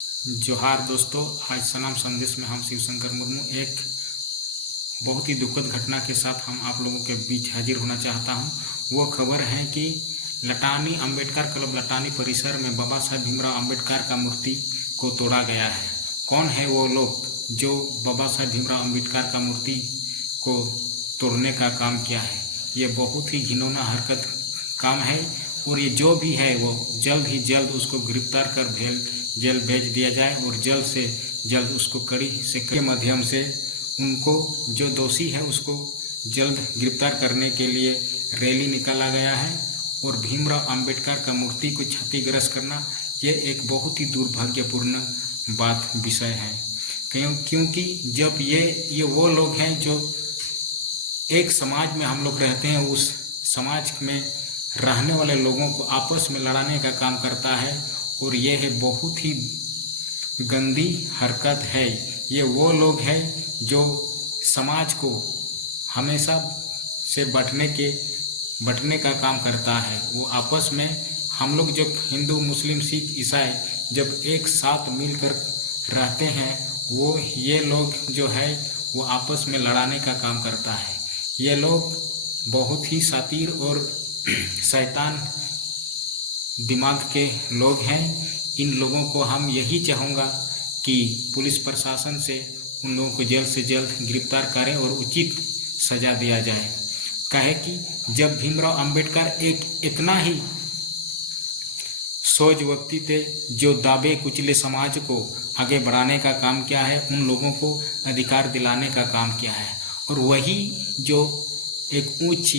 जोहार दोस्तों, आज सनम संदेश में हम शिवशंकर मुर्मू एक बहुत ही दुखद घटना के साथ हम आप लोगों के बीच हाजिर होना चाहता हूं। वो खबर है कि लटानी अंबेडकर क्लब लटानी परिसर में बाबा साहेब भीमराव अंबेडकर का मूर्ति को तोड़ा गया है। कौन है वो लोग जो बाबा साहेब भीमराव अंबेडकर का मूर्ति को तोड़ने का काम किया है? ये बहुत ही घिनौना हरकत काम है और ये जो भी है वो जल्द ही जल्द उसको गिरफ्तार कर जेल भेज दिया जाए और जल्द से जल्द उसको कड़ी से के माध्यम से उनको जो दोषी है उसको जल्द गिरफ्तार करने के लिए रैली निकाला गया है। और भीमराव अंबेडकर का मूर्ति को क्षतिग्रस्त करना ये एक बहुत ही दुर्भाग्यपूर्ण विषय है, क्योंकि जब ये वो लोग हैं जो एक समाज में हम लोग रहते हैं, उस समाज में रहने वाले लोगों को आपस में लड़ाने का काम करता है और यह है बहुत ही गंदी हरकत है। ये वो लोग हैं जो समाज को हमेशा से बंटने का काम करता है। वो आपस में हम लोग जब हिंदू मुस्लिम सिख ईसाई जब एक साथ मिलकर रहते हैं, वो ये लोग जो है वो आपस में लड़ाने का काम करता है। ये लोग बहुत ही शातिर और शैतान दिमाग के लोग हैं। इन लोगों को हम यही चाहूँगा कि पुलिस प्रशासन से उन लोगों को जल्द से जल्द गिरफ्तार करें और उचित सजा दिया जाए। काहे कि जब भीमराव अंबेडकर एक इतना ही सोच व्यक्ति थे जो दाबे कुचले समाज को आगे बढ़ाने का काम किया है, उन लोगों को अधिकार दिलाने का काम किया है। और वही जो एक ऊंच,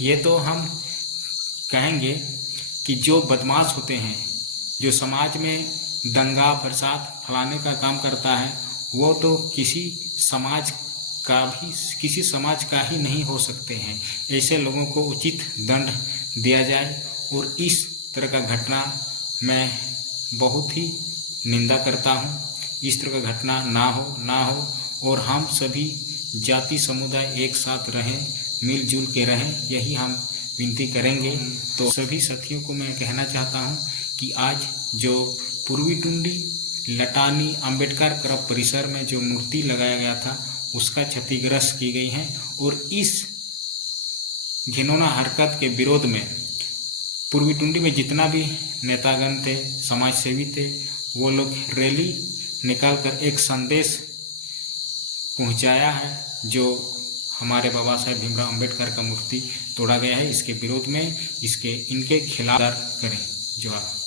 ये तो हम कहेंगे कि जो बदमाश होते हैं, जो समाज में दंगा फसाद फैलाने का काम करता है, वो तो किसी समाज का ही नहीं हो सकते हैं। ऐसे लोगों को उचित दंड दिया जाए और इस तरह का घटना मैं बहुत ही निंदा करता हूँ। इस तरह का घटना ना हो और हम सभी जाति समुदाय एक साथ रहें, मिलजुल के रहें, यही हम विनती करेंगे। तो सभी साथियों को मैं कहना चाहता हूं कि आज जो पूर्वी टुंडी लटानी अंबेडकर क्लब परिसर में जो मूर्ति लगाया गया था उसका क्षतिग्रस्त की गई है और इस घिनौना हरकत के विरोध में पूर्वी टुंडी में जितना भी नेतागण थे, समाज सेवी थे, वो लोग रैली निकालकर एक संदेश पहुंचाया है जो हमारे बाबा साहेब भीमराव अंबेडकर का मूर्ति तोड़ा गया है, इसके विरोध में इनके खिलाफ करें। जोहार।